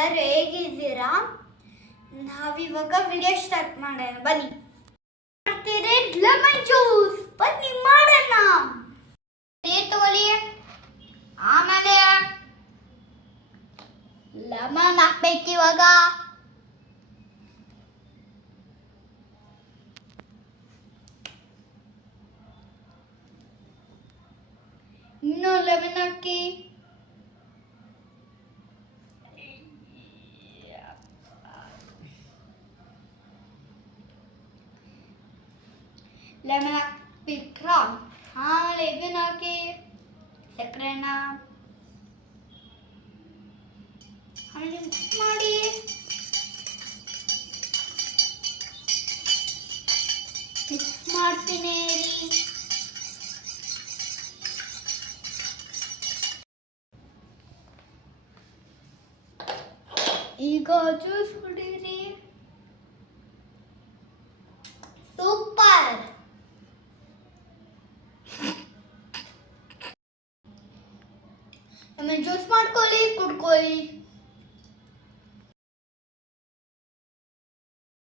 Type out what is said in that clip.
ಎಲ್ಲರೂ ಹೇಗಿದ್ದೀರಾ? ನಾವಿವಾಗ ವಿಡಿಯೋ ಸ್ಟಾರ್ಟ್ ಮಾಡೋಣ ಬನ್ನಿ. ಮಾಡ್ತೀರಿ ಲೆಮನ್ ಜ್ಯೂಸ್, ಬನ್ನಿ ಮಾಡೋಣ. ನೀರು ತಗೊಳ್ಳಿ, ಆಮೇಲೆ ಲೆಮನ್ ಹಾಕ್ಬೇಕು. ಇವಾಗ ಇನ್ನೂ ಲೆಮನ್ ಹಾಕಿ. ಲೆಮನ್ ಹಾಕ್ಬಿಟ್ರ ಆಮೇಲೆ ಇದನ್ನ ಹಾಕಿ, ಸಕ್ಕರೆನ ಆಮೇಲೆ ಮಿಕ್ಸ್ ಮಾಡಿ. ಮಿಕ್ಸ್ ಮಾಡ್ತೀನಿ. ಈಗ ಜ್ಯೂಸ್ ಕುಡೀರಿ. ಸೂಪರ್. ಜ್ಯೂಸ್ ಮಾಡ್ಕೊಳ್ಳಿ, ಕುಡ್ಕೊಳ್ಳಿ.